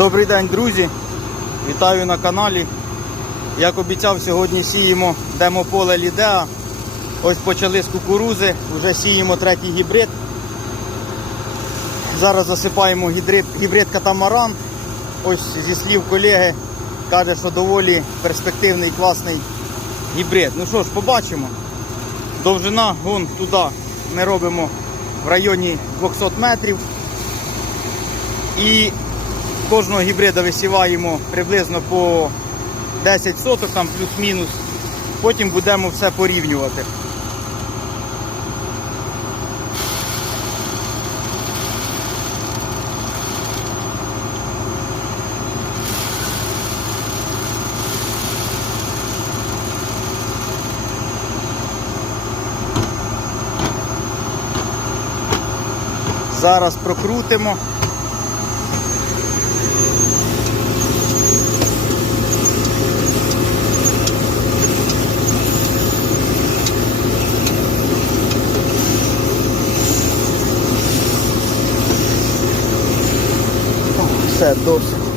Добрий день, друзі! Вітаю на каналі. Як обіцяв, сьогодні сіємо демополе Лідеа. Ось почали з кукурузи, вже сіємо третій гібрид. Зараз засипаємо гібрид, гібрид катамаран. Ось зі слів колеги каже, що доволі перспективний, класний гібрид. Ну що ж, побачимо. Довжина вон туди ми робимо в районі 200 метрів. І кожного гібрида висіваємо приблизно по 10 соток, там плюс-мінус. Потім будемо все порівнювати. Зараз прокрутимо. É doce.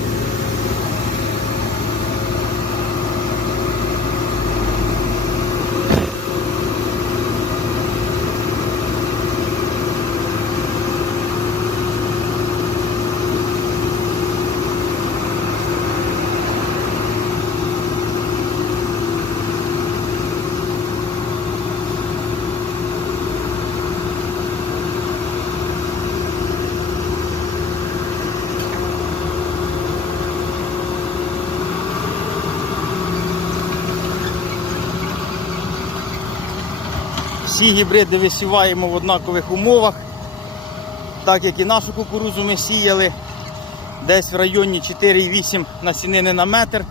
Всі гібриди висіваємо в однакових умовах, так як і нашу кукурузу ми сіяли десь в районі 4,8 насінини на метр,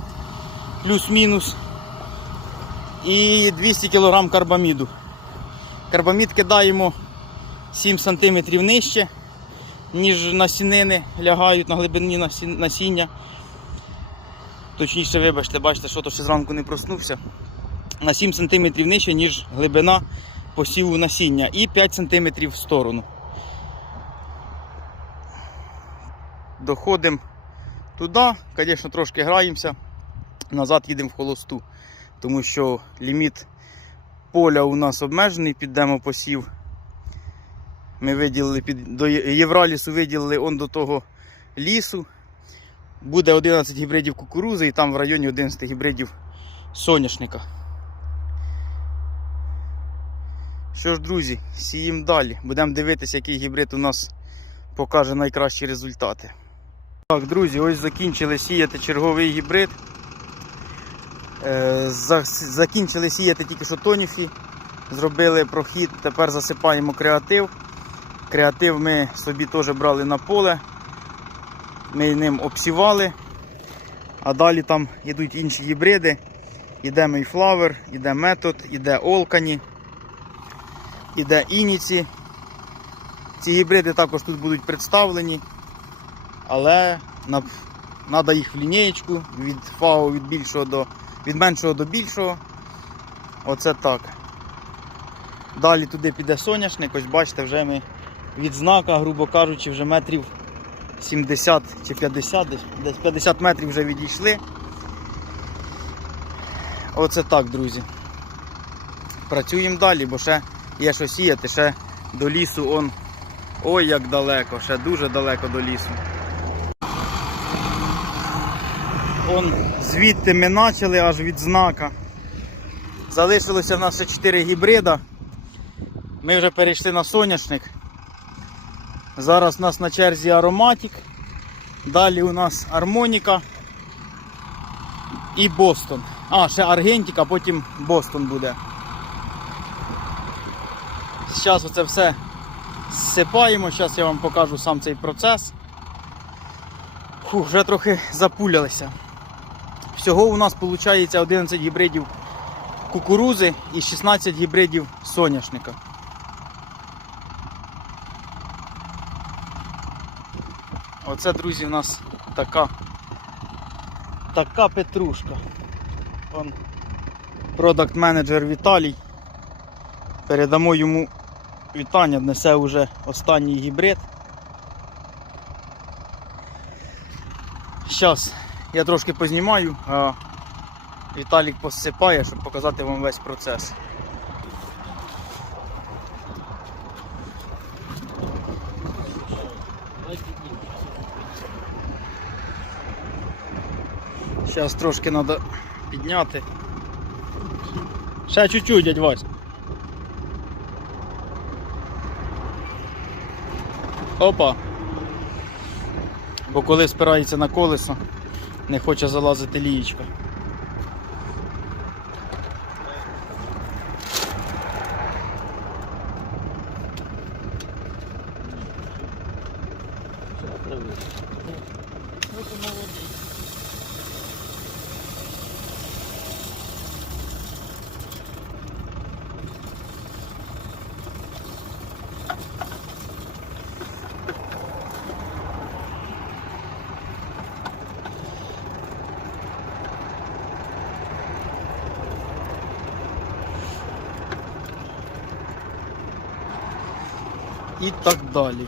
плюс-мінус. І 200 кг карбаміду. Карбамід кидаємо 7 см нижче, ніж насінини лягають на глибині насіння. Точніше, вибачте, бачите, що то ще зранку не проснувся. На 7 см нижче, ніж глибина посіву насіння і 5 см в сторону. Доходимо туди, звісно, трошки граємося, назад їдемо в холосту, тому що ліміт поля у нас обмежений під демопосів. Ми виділили під, до Євралісу виділили он до того лісу. Буде 11 гібридів кукурузи і там в районі 11 гібридів соняшника. Що ж, друзі, сіємо далі. Будемо дивитися, який гібрид у нас покаже найкращі результати. Так, друзі, ось закінчили сіяти черговий гібрид. Е, Закінчили сіяти тільки що тоніфі. Зробили прохід, тепер засипаємо креатив. Креатив ми собі теж брали на поле. Ми ним обсівали. А далі там йдуть інші гібриди. Іде Mayflower, іде метод, іде Олкані іде Ініці. Ці гібриди також тут будуть представлені, але треба їх в лінієчку від фау від більшого до від меншого до більшого. Оце так. Далі туди піде соняшник, ось бачите, вже ми від знака, грубо кажучи, вже метрів 70 чи 50, десь, десь 50 метрів вже відійшли. Оце так, друзі. Працюємо далі, бо ще є що сіяти, ще до лісу он. Ой, як далеко, ще дуже далеко до лісу. Он звідти ми почали аж від знака. Залишилося в нас ще 4 гібрида. Ми вже перейшли на соняшник. Зараз у нас на черзі ароматик. Далі у нас армоніка і Бостон. А, ще Аргентика, потім Бостон буде. Зараз оце все зсипаємо, зараз я вам покажу сам цей процес. Фу, вже трохи запулялися. Всього у нас виходить 11 гібридів кукурузи і 16 гібридів соняшника. Оце, друзі, у нас така така петрушка. Он продакт менеджер Віталій. Передамо йому вітання, несе вже останній гібрид. Зараз я трошки познімаю, а Віталік посипає, щоб показати вам весь процес. Зараз трошки треба підняти. Ще чуть-чуть, дядь Вась. Опа. Бо коли спирається на колесо, не хоче залазити лієчка. І так далі.